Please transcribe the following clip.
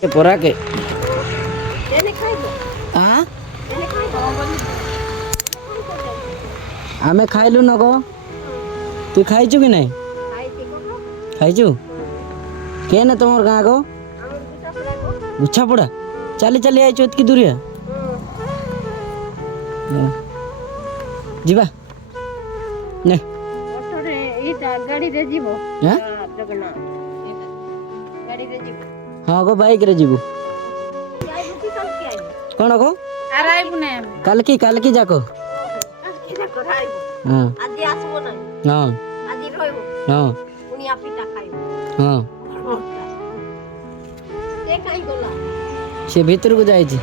ପରାକେ ଆମେ ଖାଇଲୁ ନ ଗ ତୁ ଖାଇଛୁ କି ନାଇଁ ଖାଇଛୁ କେନେ ତମର ଗାଁ ଗो ଗୁଛାପଡ଼ା ଚାଲି ଚାଲି ଆଇଛୁ ଏତିକି ଦୂରିଆ ଯିବା ନେ ଗାଡ଼ିରେ ଯିବ ହଁ ହଁ ଗୋ ବାଇକ୍ରେ ଯିବୁ କ'ଣ ଗୋ କାଲିକି ଯାକ ହଁ ଆଜି ଆସିବ ନାହିଁ ହଁ ଆଜି ରହିବ ହଁ ପୁଣି ଆପିଟା ଖାଇବ ହଁ ସେ କାହିଁ ଗଲା ସେ ଭିତରକୁ ଯାଇଛି